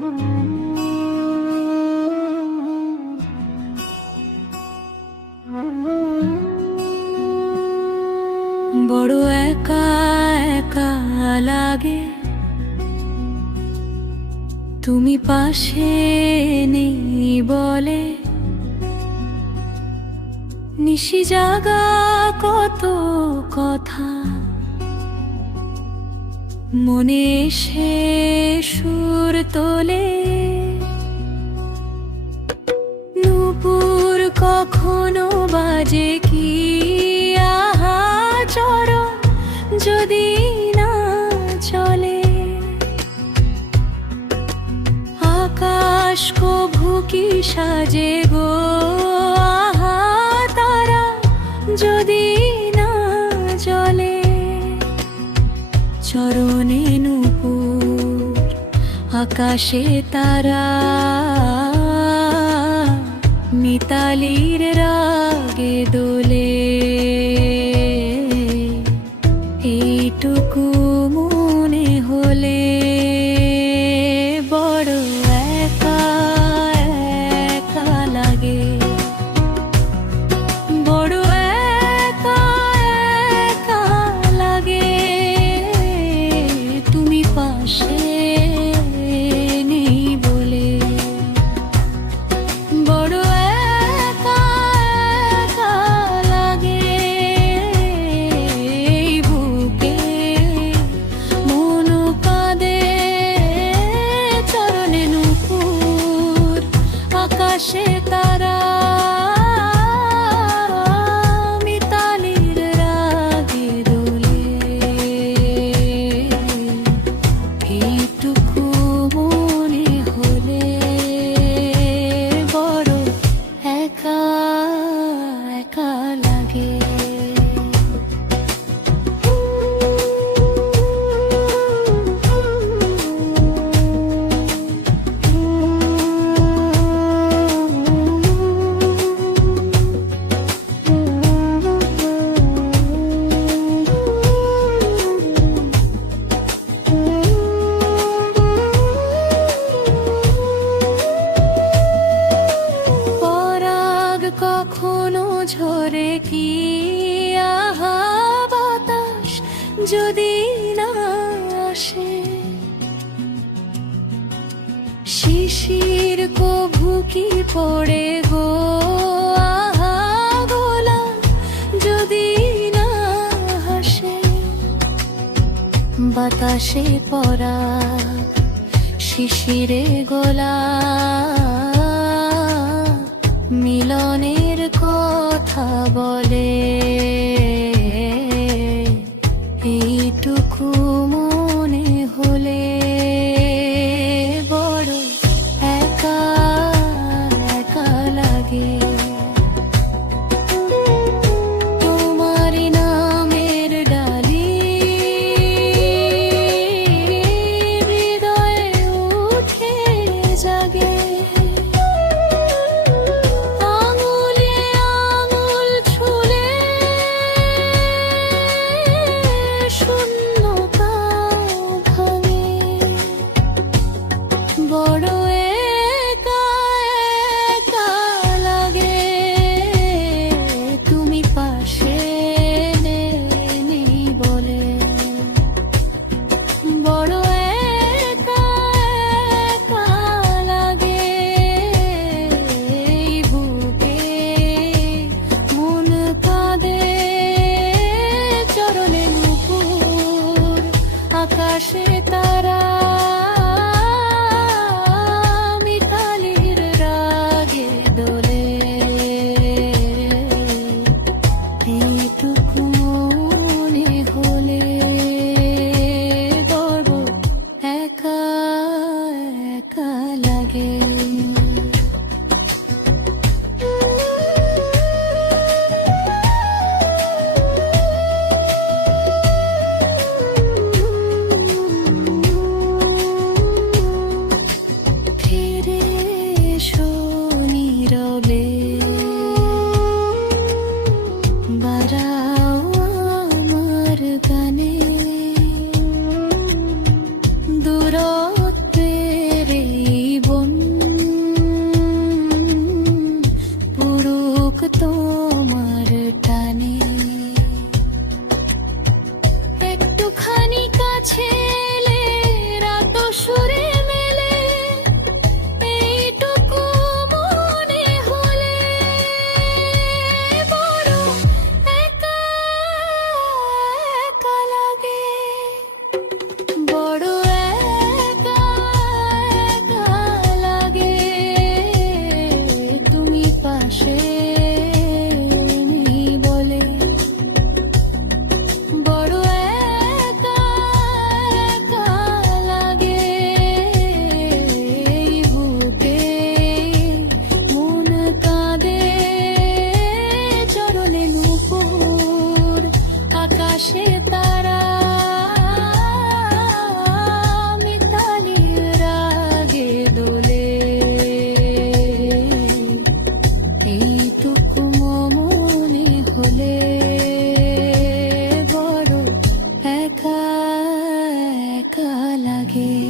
বড় একা একা লাগে, তুমি পাশে নেই বলে। নিশি জাগা কত কথা মনে এসে সুর তোলে। নূপুর কখনো বাজে কি আহা চরণ যদি না চলে। আকাশ কভু কি সাজে গো আহা তারা যদি না জ্বলে। চরণে নূপুর আকাশে তারা, মিতালির রাগে দোলে। এইটুকু মনে হলে বড় একা একা লাগে, বড় একা একা লাগে। তুমি পাশে নেই বলে বড় একা একা লাগে। বুকে মন কাঁদে, চরণে নূপুর আকাশে তারা, মিতালির রাগে দোলে। এইটুকু মনে হলে বড় একা একা লাগে। পরাগ কখনো ঝরে কি আহা বাতাস যদি না আসে। শিশির কভু কি পড়ে গো আহা গোলাপ যদি না হাসে। বাতাসে পরাগ শিশিরে গোলাপ, মিলনের কথা বলে। এইটুকু মনে হলে বড় একা একা লাগে। তোমার নামের ডালি হৃদয়ে উঠে জাগে। আঙুলে আঙুল ছুলে শূন্যতা ভাঙে। বড় একা একা লাগে, তুমি পাশে নেই বলে। বড় একা একা লাগে। বুকে মন কাঁদে, চরণে নূপুর আকাশে তারা, মিতালির রাগে দোলে। এইটুকু মনে হলে বড় একা একা লাগে। লাগে